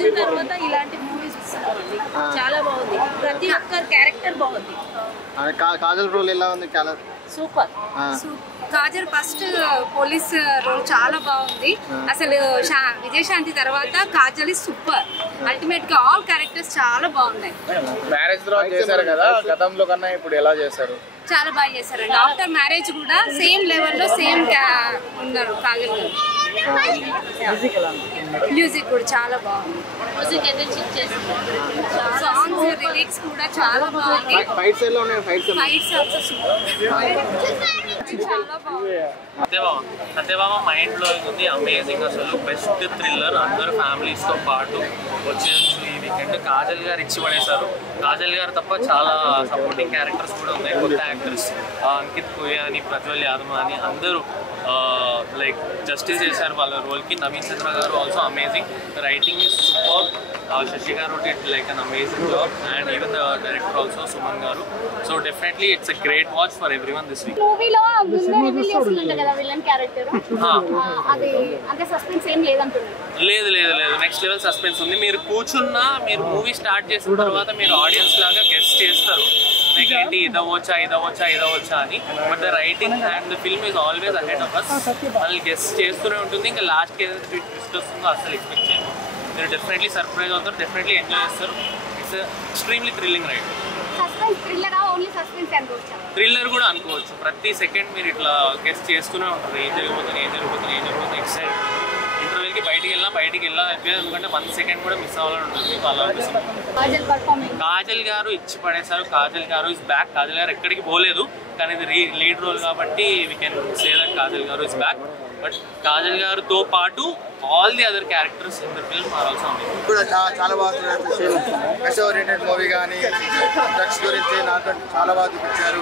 రోజుల తర్వాత ఇలాంటి మూవీస్ వస్తున్నారండి. చాలా బాగుంది, ప్రతి ఒక్క క్యారెక్టర్ బాగుంది. కాజల్ రోల్ ఎలా ఉంది? Super. Kajal first police role చాలా బాగుంది. అసలు విజయశాంతి తర్వాత కాజల్ సూపర్. అల్టిమేట్ గా ఆల్ క్యారెక్టర్స్ చాలా బాగున్నాయి. మ్యారేజ్ తర్వాత చేశారు కదా, గతంలో కన్నా ఇప్పుడు ఎలా చేశారు? చాలా బాగా చేశారండి. ఆఫ్టర్ మ్యారేజ్ కూడా సేమ్ లెవెల్లో సేమ్ ఉన్నారు కాజల్ గారు. మ్యూజిక్ కూడా చాలా బాగుంది. మ్యూజిక్ అయితే చిక్ చేసింది. సాంగ్స్ లిరిక్స్ కూడా చాలా బాగుంది. ఫైట్స్ ఎలా ఉన్నాయి? Fights also super. చాలా బాగుంది. సత్యభామ మైండ్ బ్లోయింగ్ ఉంది, అమేజింగ్. అసలు బెస్ట్ థ్రిల్లర్, అందరు ఫ్యామిలీస్ తో పాటు వచ్చేయచ్చు ఈ వీకెండ్. కాజల్ గారు ఇచ్చి పడేశారు. కాజల్ గారు తప్ప చాలా సపోర్టింగ్ క్యారెక్టర్స్ కూడా ఉన్నాయి, కొత్త యాక్టర్స్ అంకిత్ కుయాని, ప్రజ్వల్ యాదవ్ అని అందరూ లైక్ జస్టిస్ చేశారు వాళ్ళ రోల్కి. నవీన్ చంద్ర గారు also amazing. Writing is super. Shashi garu did like an amazing job, and even the director also, Suman garu. So definitely it's a great watch for everyone this week. Movie lo ముందే reveal చేస్తున్నారు కదా villain character. అది అంటే suspense ఏం లేదంటున్నారు. లేదు next level suspense ఉంది. మీరు కూర్చున్నా, మీరు మూవీ స్టార్ట్ చేసిన తర్వాత మీరు ఆడియన్స్ లాగా గెస్ట్ చేస్తారు లైక్ ఏంటి ఇదవచ్చా అని. But the writing and the film is always ahead of us. వాళ్ళు గెస్ట్ చేస్తూనే ఉంటుంది. ఇంకా లాస్ట్కి ఏదైతే ట్విస్ట్ వస్తుందో అసలు ఎక్స్పెక్ట్ చేయము. మీరు డెఫినెట్లీ సర్ప్రైజ్ అవుతారు, డెఫినెట్లీ ఎంజాయ్ చేస్తారు. It's extremely thrilling ride. Thriller కూడా అనుకోవచ్చు. ప్రతి సెకండ్ మీరు ఇట్లా గెస్ట్ చేస్తూనే ఉంటారు, ఏం జరిగిపోతుంది ఎక్సైట్. ఇంటర్వ్యూకి బయటికి వెళ్ళినా ఎందుకంటే 1 సెకండ్ కూడా మిస్ అవ్వాలని ఉంటుంది మీకు. అలా అనిపిస్తుంది. కాజల్ గారు ఇచ్చి పడేశారు. కాజల్ గారు ఇస్ బ్యాక్. కాజల్ గారు ఎక్కడికి పోలేదు, కానీ ఇది లీడ్ రోల్ కాబట్టి we can say that Kajal గారు ఇస్ బ్యాక్. బట్ కాజల్ గారితో పాటు all the other characters in the film or also amazing. కూడా చాలా బాగా ఓరియంటెడ్ మూవీ కానీ డ్రగ్స్ గురించి నాకు చాలా బాగా చూపించారు.